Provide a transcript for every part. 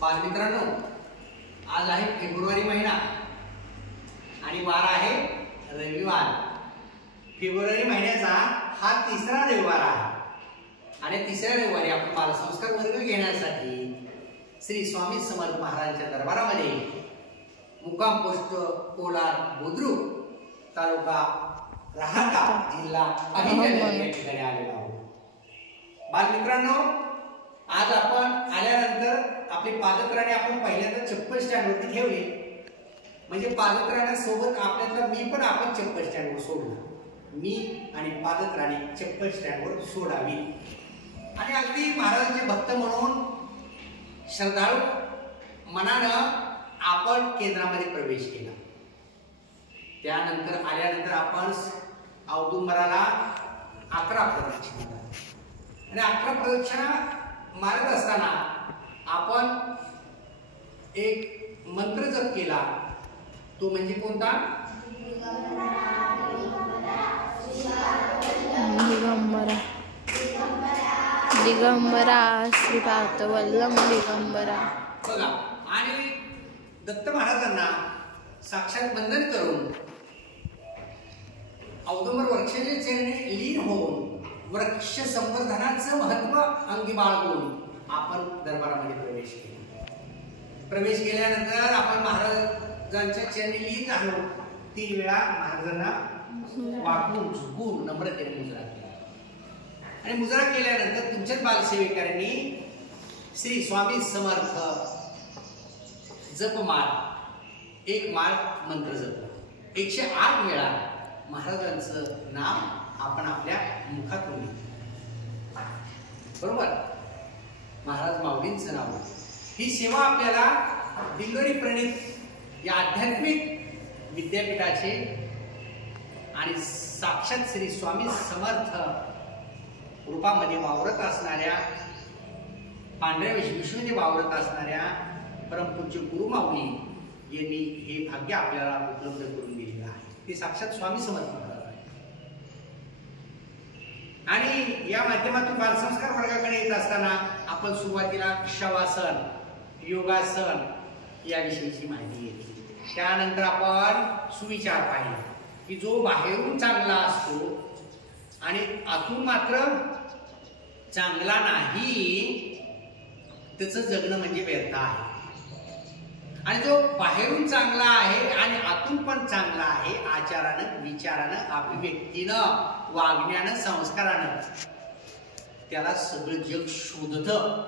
बालमित्रांनो, आज आहे फेब्रुवारी महिना आणि वार आहे रविवार। फेब्रुवारी महिन्याचा हा तिसरा रविवार आहे आणि तिसऱ्या रविवारी आपण बालसंस्कार वर्ग घेण्यासाठी श्री स्वामी समर्थ महाराजांच्या दरबारामध्ये मुक्काम पोस्ट कोलार बुद्रुक तालुका राहाता जिल्हा अहिल्यानगर या ठिकाणी आलेलो आहोत। बालमित्रांनो, आज आपण आल्यानंतर आपली पादत्राणे आपण पहिल्यांदा चप्पल स्टँडवरती ठेवली, म्हणजे पादत्राण्यासोबत आपल्यातला आपण चप्पल स्टँडवर सोडला। मी आणि पादत्राणे चप्पल स्टँडवर सोडावी आणि अगदी महाराजांचे भक्त म्हणून श्रद्धाळू मनानं आपण केंद्रामध्ये प्रवेश केला। त्यानंतर आल्यानंतर आपण औदुंबराला 11 प्रदक्षिणा आणि 11 प्रदक्षिणा मारत असताना आपण एक मंत्र जप केला, तो म्हणजे कोणता? दिगंबरा दिगंबरा श्रीपाद वल्लम दिगंबरा बघा। आणि दत्त महाराजांना साक्षात वंदन करून औदुंबर वृक्षाचे चरणी लीन होऊन वृक्ष संवर्धनाचं महत्व अंगी बाळगून आपण दरबारामध्ये प्रवेश केला। प्रवेश केल्यानंतर आपण महाराजांच्या चरणी लीन झालो। 3 वेळा महाराजांना वाकून झुकून नम्रतेने मुजरा केला आणि मुजरा केल्यानंतर तुमच्याच बालसेविकांनी श्री स्वामी समर्थ जपमाळ 1 माळ मंत्र जपला। 108 वेळा महाराजांचं नाम आपण आपल्या मुखातून घेतलं, बरोबर? महाराज माऊलींचं नाव। ही सेवा आपल्याला दिंडोरी प्रणित या आध्यात्मिक विद्यापीठाचे आणि साक्षात श्री स्वामी समर्थ रूपामध्ये वावरत असणाऱ्या, पांढऱ्या वेशभूषेमध्ये वावरत असणाऱ्या परमपूज्य गुरु माऊली यांनी हे भाग्य आपल्याला उपलब्ध करून दिलेलं आहे। ते साक्षात स्वामी समर्थ महाराज आहे आणि या माध्यमातून बालसंस्कार वर्गाकडे येत असताना आपण सुरुवातीला शवासन, योगासन याविषयीची माहिती घेतली। त्यानंतर आपण सुविचार पाहिला की जो बाहेरून चांगला असतो आणि आतून मात्र चांगला नाही, त्याचं जगणं म्हणजे व्यर्थ आहे। आणि जो बाहेरून चांगला आहे आणि आतून पण चांगला आहे, आचारानं, विचारानं, अभिव्यक्तीनं, वागण्यानं, संस्कारानं, त्याला सगळं जग शोधतं।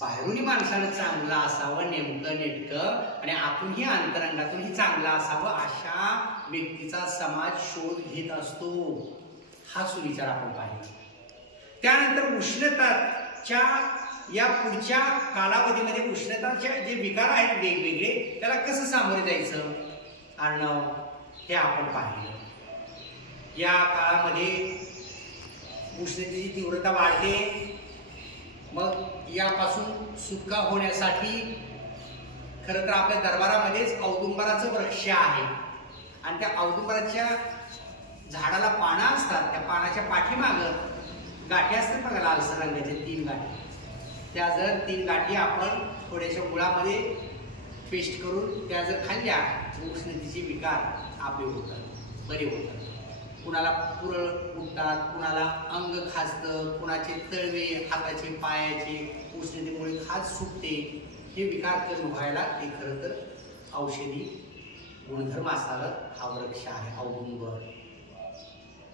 बाहेरूनही माणसानं चांगलं असावं, नेमकं नेटकं, आणि आतूनही अंतरंगातूनही चांगलं असावं, अशा व्यक्तीचा समाज शोध घेत असतो। हा सुविचार आपण पाहिला। त्यानंतर उष्णताच्या या पुढच्या कालावधीमध्ये उष्णताचे जे विकार आहेत वेगवेगळे, त्याला कसं सामोरे जायचं अर्णव, हे आपण पाहिलं। या काळामध्ये उष्णतेची तीव्रता वाढते, मग यापासून सुटका होण्यासाठी खरं तर आपल्या दरबारामध्येच औदुंबराचं वृक्ष आहे आणि त्या औदुंबराच्या झाडाला पानं असतात। त्या पानाच्या पाठीमागं गाठी असतात बघा, लालसर रंगाच्या 3 गाठी। त्या जर 3 गाठी आपण थोड्याशा गुळामध्ये पेस्ट करून त्या जर खाल्ल्या, उष्णतेचे विकार आपले होतात, बरे होतात। कुणाला पुरळ उठतात, कुणाला अंग खाजतं, कुणाचे तळवे हाताचे पायाचे उष्णतेमुळे खाज सुटते। हे विकार कमी व्हायला ते खरं तर औषधी गुणधर्म असणारा हा वृक्ष आहे औदुंबर,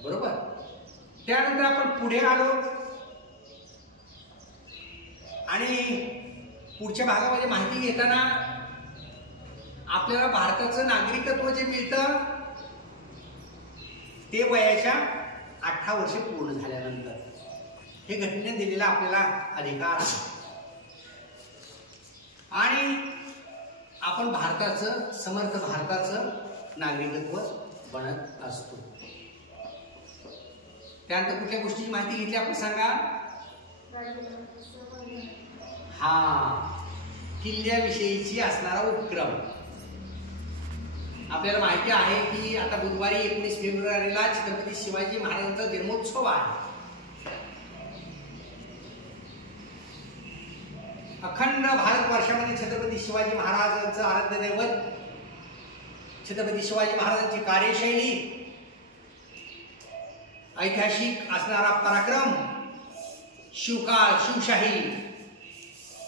बरोबर? त्यानंतर आपण पुढे आलो आणि पुढच्या भागामध्ये माहिती घेताना आपल्याला भारताचं नागरिकत्व जे मिळतं ते वयाच्या 18 वर्ष पूर्ण झाल्यानंतर, हे घटनेने दिलेला आपल्याला अधिकार आहे आणि आपण भारताचं, समर्थ भारताचं नागरिकत्व बनत असतो। त्यानंतर कुठल्या गोष्टीची माहिती घेतली आपण सांगा? किल्ल्याविषयीची असणारा उपक्रम। आपल्याला माहिती आहे की आता बुधवारी 19 फेब्रुवारीला छत्रपती शिवाजी महाराजांचा जन्मोत्सव आहे अखंड भारतवर्षामध्ये छत्रपती शिवाजी महाराजांचं आराध्य दैवत, छत्रपती शिवाजी महाराजांची कार्यशैली, ऐतिहासिक असणारा पराक्रम, शिवकाळ, शिवशाही,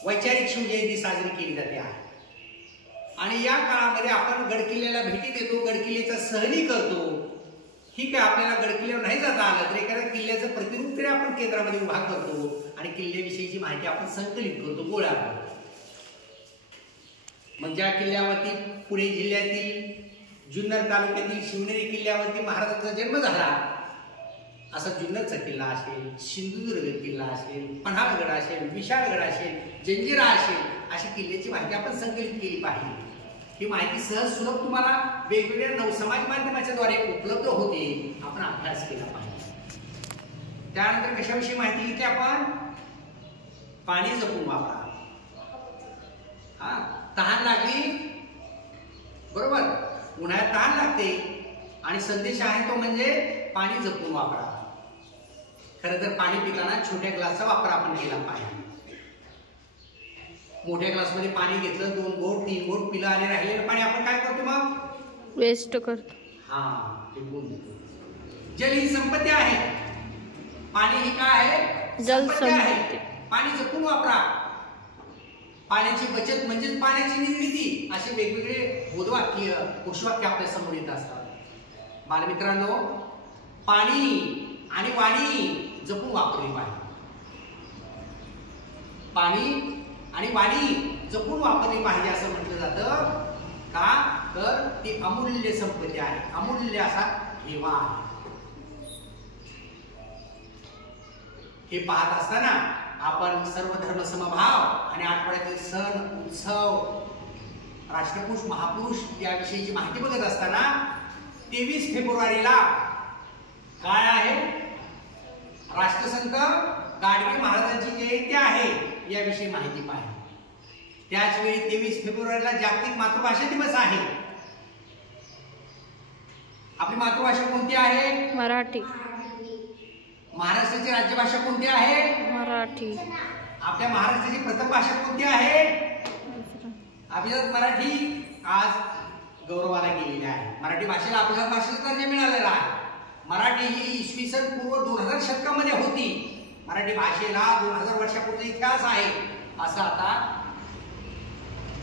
वैचारिक शिवजयंती साजरी केली जाते आहे. आणि या काळामध्ये आपण गडकिल्ल्याला भेटी देतो, गडकिल्ल्याचा सहली करतो. ठीक आहे, आपल्याला गडकिल्ल्यावर नाही जाता आलं तर एखाद्या किल्ल्याचं प्रतिरूप तरी आपण केंद्रामध्ये उभा करतो आणि किल्ल्याविषयीची माहिती आपण संकलित करतो, गोळा करतो. मग ज्या किल्ल्यावरती पुणे जिल्ह्यातील जुन्नर तालुक्यातील शिवनेरी किल्ल्यावरती महाराजांचा जन्म झाला, असा जुन्नरचा किल्ला असेल, सिंधुदुर्ग किल्ला असेल, पन्हाळगड असेल, विशाळगड असेल, जंजिरा असेल, अशी किल्ल्याची माहिती आपण संकलित केली पाहिजे. ही माहिती सहज सुलभ तुम्हाला वेगवेगळ्या नवसमाज माध्यमाच्या द्वारे उपलब्ध होते. आपण अभ्यास केला पाहिजे. त्यानंतर कशाविषयी माहिती घेतली आपण? पाणी जपून वापरा. तहान लागली, बरोबर, उन्हाळ्यात तहान लागते आणि संदेश आहे तो म्हणजे पाणी जपून वापरा. खरं तर पाणी पिताना छोट्या ग्लासचा वापर आपण केला पाहिजे. मोठ्या ग्लासमध्ये पाणी घेतलं, 2 घोट 3 घोट पिलं आणि राहिलेलं पाणी आपण काय करतो? मग वेस्ट करतो. फेकून देतो. जल ही संपत्ती आहे. पाणी ही काय आहे? जलसंपत्ती आहे. पाणी जपून वापरा. पाण्याची बचत म्हणजेच पाण्याची निर्मिती, असे वेगवेगळे बोधवाक्य, घोषवाक्य आपल्या समोर येत असतात. बालमित्रांनो, पाणी आणि वाणी जपून वापरली पाहिजे. पाणी आणि वाणी जपून वापरली पाहिजे असं म्हटलं जातं. का तर ती अमूल्य संपत्ती आहे, अमूल्य असा ठेवा आहे. हे पाहत असताना आपण सर्व धर्म समभाव आणि आठवड्यातील सण, उत्सव, राष्ट्रपुरुष, महापुरुष याविषयीची माहिती बघत असताना 23 फेब्रुवारीला काय आहे? राष्ट्रसंत गाडगे महाराजांची जयंती आहे, याविषयी माहिती पाहिजे. त्याच वेळी 23 फेब्रुवारीला जागतिक मातृभाषा दिवस आहे. आपली मातृभाषा कोणती आहे? मराठी. महाराष्ट्राची राज्यभाषा कोणती आहे? मराठी. आपल्या महाराष्ट्राची प्रथम भाषा कोणती आहे? अभिजात मराठी आज गौरवाला गेलेली आहे. मराठी भाषेला अभिजात भाषेचा दर्जा मिळालेला आहे. मराठी ही इसवी सन पूर्व 2000 शतकामध्ये होती. मराठी भाषेला 2000 वर्षापूर्वी इतिहास आहे असं आता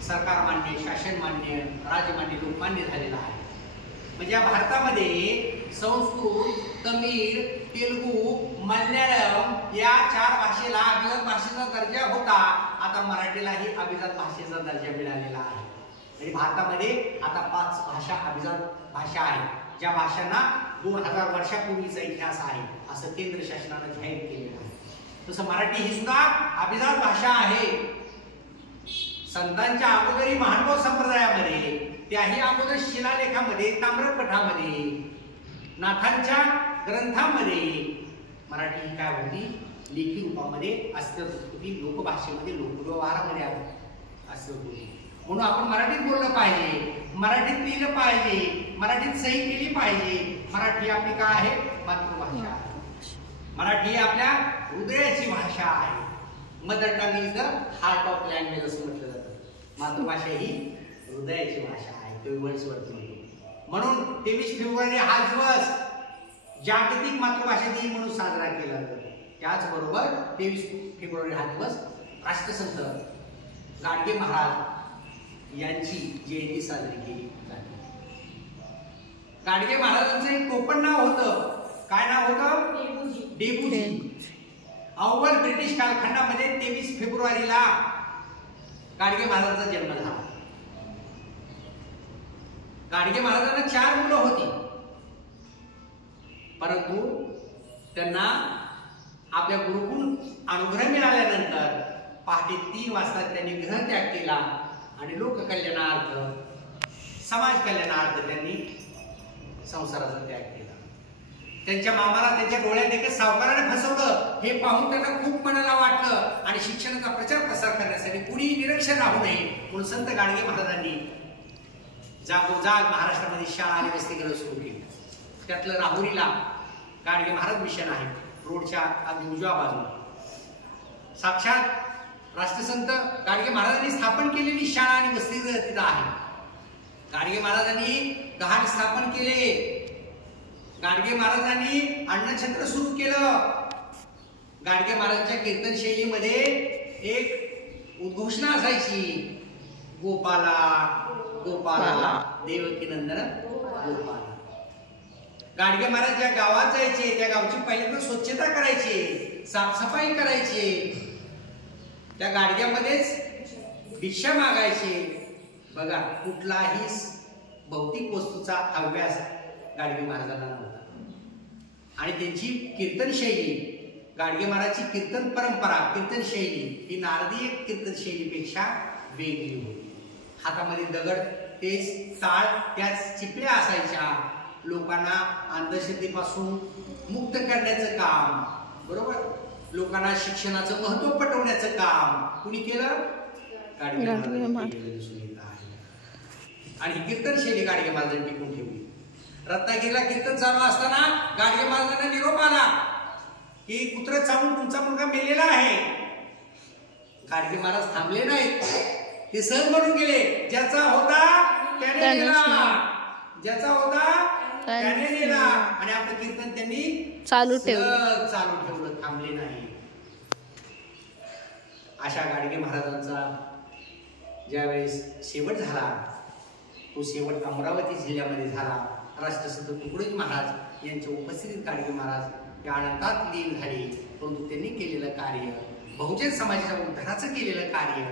सरकार मान्य, शासन मान्य, राजमान्य, लोकमान्य झालेलं आहे. म्हणजे या भारतामध्ये संस्कृत, तमिळ, तेलुगू, मल्याळम या 4 भाषेला अभिजात भाषेचा दर्जा होता. आता मराठीलाही अभिजात भाषेचा दर्जा मिळालेला आहे. म्हणजे भारतामध्ये आता 5 भाषा अभिजात भाषा आहेत, ज्या भाषांना 2000 वर्षापूर्वीचा इतिहास आहे असं केंद्र शासनाने जाहीर केलेलं आहे. तसं मराठी ही सुद्धा अभिजात भाषा आहे. संतांच्या अगोदरी महानुभाव संप्रदायामध्ये, त्याही अगोदर शिलालेखामध्ये, ताम्रपठामध्ये, नाथांच्या ग्रंथामध्ये मराठी ही काय होती? लेखी रूपामध्ये अस्तित्वात होती, लोकभाषेमध्ये, लोकव्यवहारामध्ये अस्तित्वात होती. म्हणून आपण मराठीत बोललं पाहिजे, मराठीत लिहिलं पाहिजे, मराठीत सही केली पाहिजे. मराठी आपली काय आहे? मातृभाषा आहे. मराठी ही आपल्या हृदयाची भाषा आहे. Mother tongue is the heart of language असं म्हटलं जातं. मातृभाषा ही हृदयाची भाषा आहे. तो वर्ड्सवर्थ म्हणतो. म्हणून 23 फेब्रुवारी हा दिवस जागतिक मातृभाषा दिन म्हणून साजरा केला जातो. त्याचबरोबर 23 फेब्रुवारी हा दिवस राष्ट्रसंत गाडगे महाराज यांची जयंती साजरी केली जाते. गाडगे महाराजांचं एक टोपण नाव होतं. काय नाव होतं? डेबूजी. अव्वल ब्रिटिश कालखंडामध्ये 23 फेब्रुवारीला गाडगे महाराजांचा जन्म झाला. गाडगे महाराजांना 4 मुलं होती, परंतु त्यांना आपल्या गुरुकुल अनुग्रह मिळाल्यानंतर पहाटे 3 वाजता त्यांनी ग्रहत्याग केला आणि लोककल्याणार्थ, समाज कल्याणार्थ त्यांनी संसाराचा त्याग केला. त्यांच्या मामाला त्यांच्या डोळ्यात एक सावकाराने फसवलं. हे पाहून त्यांना खूप मनाला वाटलं आणि शिक्षणाचा प्रचार प्रसार करण्यासाठी कुणी निरक्षर राहू नये म्हणून संत गाडगे महाराजांनी जागोजाग महाराष्ट्रामध्ये शाळा आणि वसतिगृह सुरू केली. त्यातलं राहुरीला गाडगे महाराज मिशन आहे, रोडच्या अगदी उजव्या बाजूला. साक्षात राष्ट्रसंत गाडगे महाराजांनी स्थापन केलेली शाळा आणि वसतिगृह तिथं आहे. गाडगे महाराजांनी घाट स्थापन केले. गाडगे महाराजांनी अन्नछत्र सुरू केलं. गाडगे महाराजांच्या कीर्तन शैलीमध्ये एक उद्घोषणा असायची, गोपाला गोपाला देवकी नंदन गोपाला. गाडगे महाराज ज्या गावात जायचे त्या गावची पहिल्यांदा स्वच्छता करायची, साफसफाई करायची. त्या गाडग्यामध्येच भिक्षा मागायचे. बघा, कुठलाही भौतिक वस्तूचा हव्यास गाडगे महाराजांना नव्हता. आणि त्यांची कीर्तन शैली, गाडगे महाराजची कीर्तन परंपरा, कीर्तन शैली ही नारदीय कीर्तन शैलीपेक्षा वेगळी होती. हातामध्ये दगड, तेच टाळ, त्याच चिपळ्या असायच्या. लोकांना अंधश्रद्धेपासून मुक्त करण्याचं काम, बरोबर, लोकांना शिक्षणाचं महत्व पटवण्याचं काम कुणी केलं? गाडगे महाराजांनी दिसून येत आहे. आणि कीर्तन शैली गाडगे महाराजांनी टिकून ठेवली. रत्नागिरीला कीर्तन चालू असताना गाडगे महाराजांना निरोप आला की कुत्र चावून तुमचा मुलगा मेलेला आहे. गाडगे महाराज थांबले नाहीत, ते सहज म्हणून गेले, ज्याचा होता त्याने नेला, ज्याचा होता त्याने नेला. आणि आपलं कीर्तन त्यांनी चालू ठेवलं, थांबले नाही. अशा गाडगे महाराजांचा ज्यावेळेस शेवट झाला, तो शेवट अमरावती जिल्ह्यामध्ये झाला. राष्ट्रसंत तुकडोजी महाराज यांच्या उपस्थितीत गाडगे महाराज या अनंतात लीन झाले. परंतु त्यांनी केलेलं कार्य, बहुजन समाजाच्या उद्धाराचं केलेलं कार्य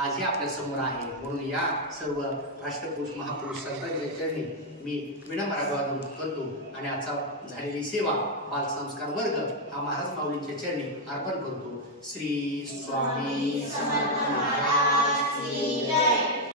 आजही आपल्या समोर आहे. म्हणून या सर्व राष्ट्रपुरुष महापुरुष संतांच्या चरणी मी विनम्र अभिवादन करतो. आणि आजचा झालेली सेवा बालसंस्कार वर्ग हा महाराज माऊलींच्या चरणी अर्पण करतो. श्री स्वामी समर्थ.